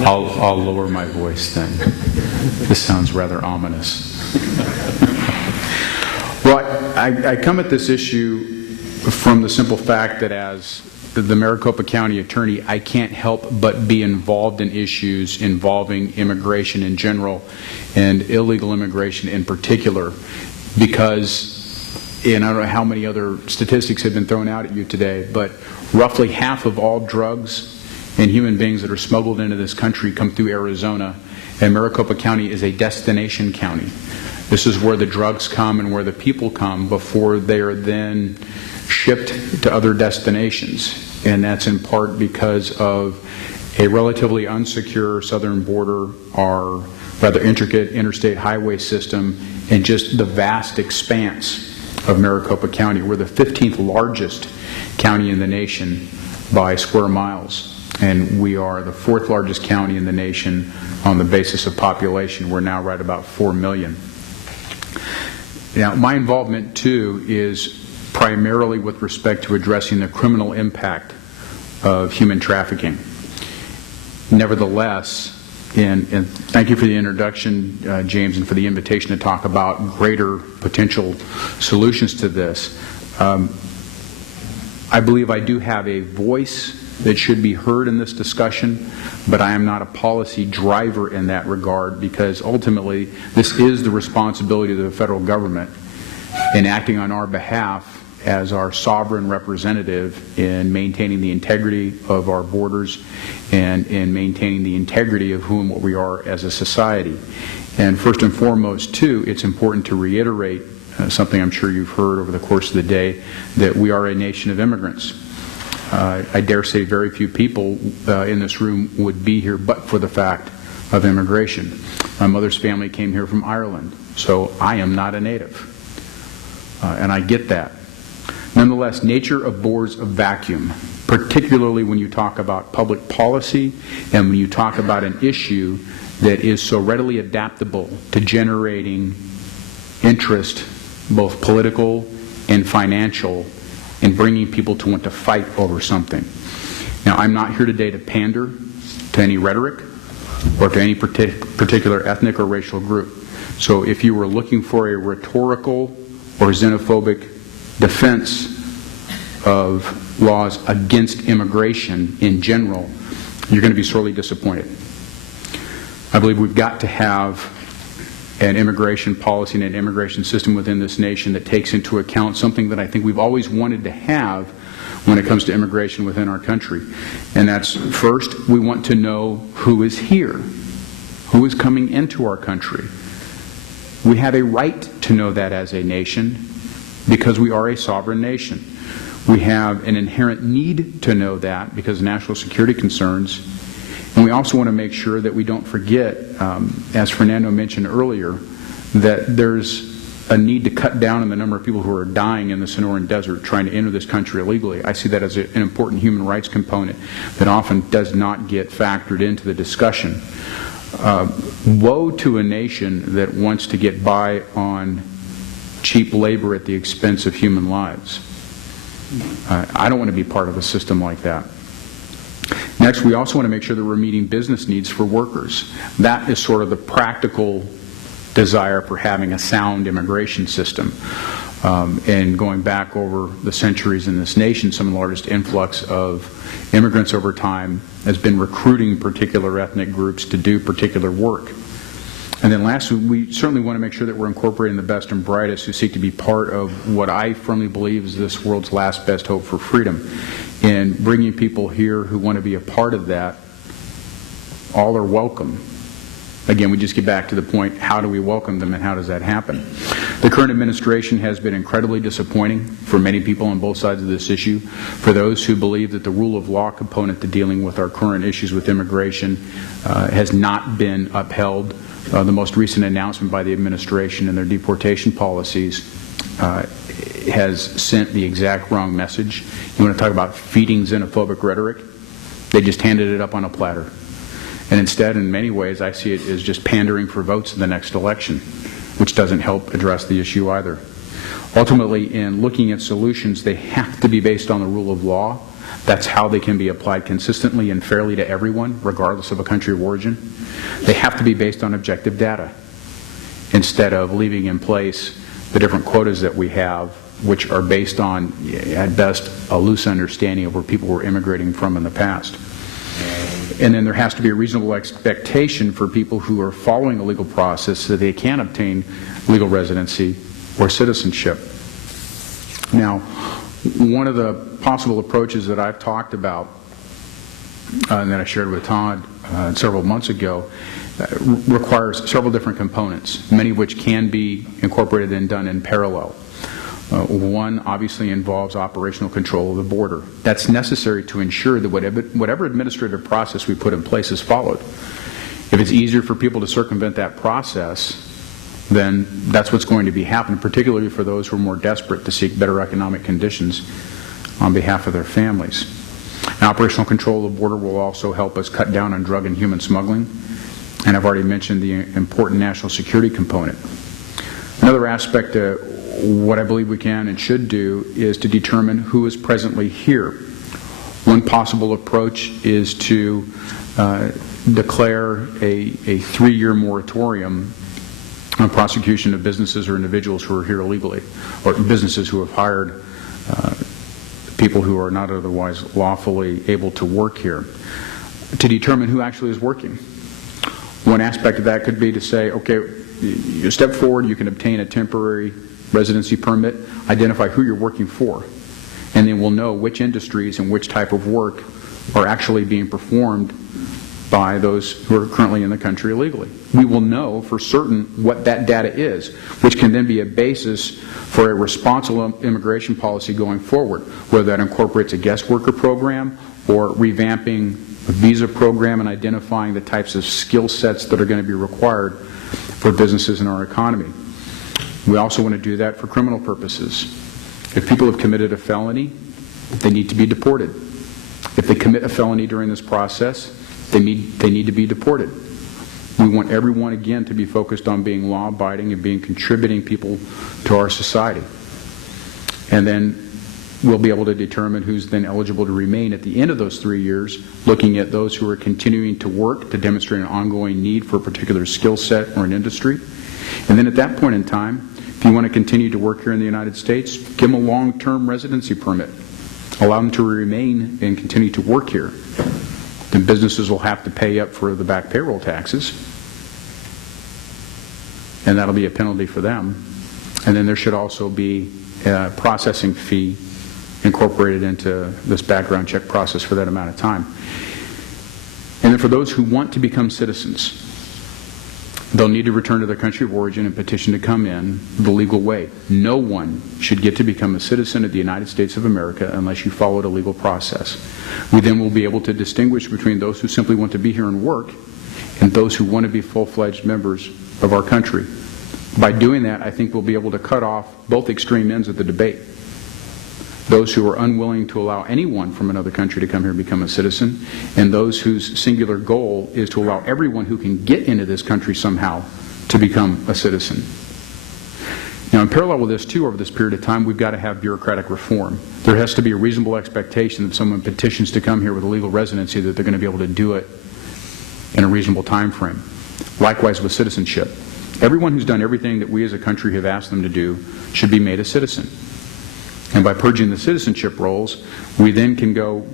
I'll lower my voice then. This sounds rather ominous. Well, I come at this issue from the simple fact that as the Maricopa County Attorney, I can't help but be involved in issues involving immigration in general and illegal immigration in particular, because, and I don't know how many other statistics have been thrown out at you today, but roughly half of all drugs and human beings that are smuggled into this country come through Arizona, and Maricopa County is a destination county. This is where the drugs come and where the people come before they are then shipped to other destinations, and that's in part because of a relatively unsecure southern border, our rather intricate interstate highway system, and just the vast expanse of Maricopa County. We're the 15th largest county in the nation by square miles, and we are the 4th largest county in the nation on the basis of population. We're now right about 4 million. Now, my involvement too is primarily with respect to addressing the criminal impact of human trafficking. Nevertheless, and thank you for the introduction, James, and for the invitation to talk about greater potential solutions to this. I believe I do have a voice that should be heard in this discussion, but I am not a policy driver in that regard, because ultimately this is the responsibility of the federal government in acting on our behalf as our sovereign representative in maintaining the integrity of our borders and in maintaining the integrity of whom we are as a society. And first and foremost, too, it's important to reiterate something I'm sure you've heard over the course of the day, that we are a nation of immigrants. I dare say very few people in this room would be here but for the fact of immigration. My mother's family came here from Ireland, so I am not a native. And I get that. Nonetheless, nature abhors a vacuum, particularly when you talk about public policy and when you talk about an issue that is so readily adaptable to generating interest, both political and financial, in bringing people to want to fight over something. Now, I'm not here today to pander to any rhetoric or to any particular ethnic or racial group. So if you were looking for a rhetorical or xenophobic defense of laws against immigration in general, you're going to be sorely disappointed. I believe we've got to have an immigration policy and an immigration system within this nation that takes into account something that I think we've always wanted to have when it comes to immigration within our country. And that's, first, we want to know who is here, who is coming into our country. We have a right to know that as a nation because we are a sovereign nation. We have an inherent need to know that because of national security concerns. And we also want to make sure that we don't forget, as Fernando mentioned earlier, that there's a need to cut down on the number of people who are dying in the Sonoran Desert trying to enter this country illegally. I see that as an important human rights component that often does not get factored into the discussion. Woe to a nation that wants to get by on cheap labor at the expense of human lives. I don't want to be part of a system like that. Next, we also want to make sure that we're meeting business needs for workers. That is sort of the practical desire for having a sound immigration system. And going back over the centuries in this nation, some of the largest influx of immigrants over time has been recruiting particular ethnic groups to do particular work. And then lastly, we certainly want to make sure that we're incorporating the best and brightest who seek to be part of what I firmly believe is this world's last best hope for freedom. And bringing people here who want to be a part of that, all are welcome. Again, we just get back to the point, how do we welcome them and how does that happen? The current administration has been incredibly disappointing for many people on both sides of this issue. For those who believe that the rule of law component to dealing with our current issues with immigration has not been upheld, the most recent announcement by the administration and their deportation policies has sent the exact wrong message. You want to talk about feeding xenophobic rhetoric? They just handed it up on a platter. And instead, in many ways, I see it as just pandering for votes in the next election, which doesn't help address the issue either. Ultimately, in looking at solutions, they have to be based on the rule of law. That's how they can be applied consistently and fairly to everyone, regardless of a country of origin. They have to be based on objective data, instead of leaving in place the different quotas that we have, which are based on, at best, a loose understanding of where people were immigrating from in the past. And then there has to be a reasonable expectation for people who are following a legal process that they can obtain legal residency or citizenship. Now, one of the possible approaches that I've talked about and that I shared with Todd several months ago requires several different components, many of which can be incorporated and done in parallel. One obviously involves operational control of the border. That's necessary to ensure that whatever administrative process we put in place is followed. If it's easier for people to circumvent that process, then that's what's going to be happening, particularly for those who are more desperate to seek better economic conditions on behalf of their families. And operational control of the border will also help us cut down on drug and human smuggling. And I've already mentioned the important national security component. Another aspect of what I believe we can and should do is to determine who is presently here. One possible approach is to declare a 3-year moratorium on prosecution of businesses or individuals who are here illegally, or businesses who have hired people who are not otherwise lawfully able to work here, to determine who actually is working. One aspect of that could be to say, okay, you step forward, you can obtain a temporary residency permit, identify who you're working for, and then we'll know which industries and which type of work are actually being performed by those who are currently in the country illegally. We will know for certain what that data is, which can then be a basis for a responsible immigration policy going forward, whether that incorporates a guest worker program or revamping a visa program and identifying the types of skill sets that are going to be required for businesses in our economy. We also want to do that for criminal purposes. If people have committed a felony, they need to be deported. If they commit a felony during this process, they need to be deported. We want everyone, again, to be focused on being law-abiding and being contributing people to our society. And then we'll be able to determine who's then eligible to remain at the end of those 3 years, looking at those who are continuing to work to demonstrate an ongoing need for a particular skill set or an industry. And then at that point in time, if you want to continue to work here in the United States, give them a long-term residency permit. Allow them to remain and continue to work here. Then businesses will have to pay up for the back payroll taxes, and that'll be a penalty for them. And then there should also be a processing fee incorporated into this background check process for that amount of time. And then for those who want to become citizens, they'll need to return to their country of origin and petition to come in the legal way. No one should get to become a citizen of the United States of America unless you followed a legal process. We then will be able to distinguish between those who simply want to be here and work and those who want to be full-fledged members of our country. By doing that, I think we'll be able to cut off both extreme ends of the debate. Those who are unwilling to allow anyone from another country to come here and become a citizen, and those whose singular goal is to allow everyone who can get into this country somehow to become a citizen. Now, in parallel with this, too, over this period of time, we've got to have bureaucratic reform. There has to be a reasonable expectation that if someone petitions to come here with a legal residency that they're going to be able to do it in a reasonable time frame. Likewise with citizenship. Everyone who's done everything that we as a country have asked them to do should be made a citizen. And by purging the citizenship roles, we then can go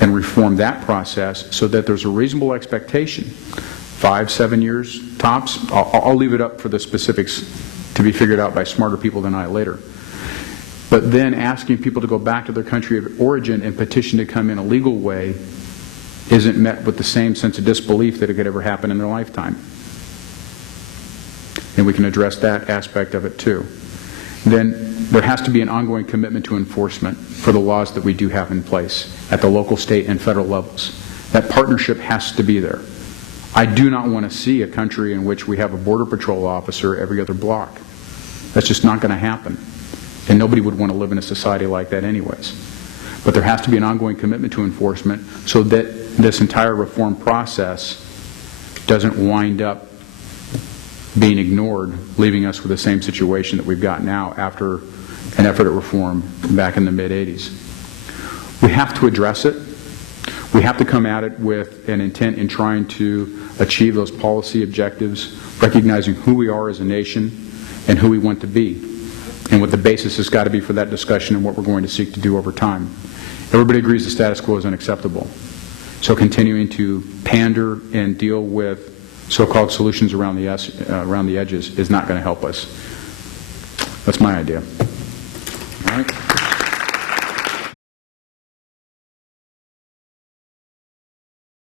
and reform that process so that there's a reasonable expectation. 5, 7 years tops. I'll leave it up for the specifics to be figured out by smarter people than I later. But then asking people to go back to their country of origin and petition to come in a legal way isn't met with the same sense of disbelief that it could ever happen in their lifetime. And we can address that aspect of it too. Then there has to be an ongoing commitment to enforcement for the laws that we do have in place at the local, state, and federal levels. That partnership has to be there. I do not want to see a country in which we have a border patrol officer every other block. That's just not going to happen. And nobody would want to live in a society like that anyways. But there has to be an ongoing commitment to enforcement so that this entire reform process doesn't wind up being ignored, leaving us with the same situation that we've got now after an effort at reform back in the mid-'80s. We have to address it. We have to come at it with an intent in trying to achieve those policy objectives, recognizing who we are as a nation and who we want to be, and what the basis has got to be for that discussion and what we're going to seek to do over time. Everybody agrees the status quo is unacceptable. So continuing to pander and deal with so-called solutions around the edges is not going to help us. That's my idea. All right.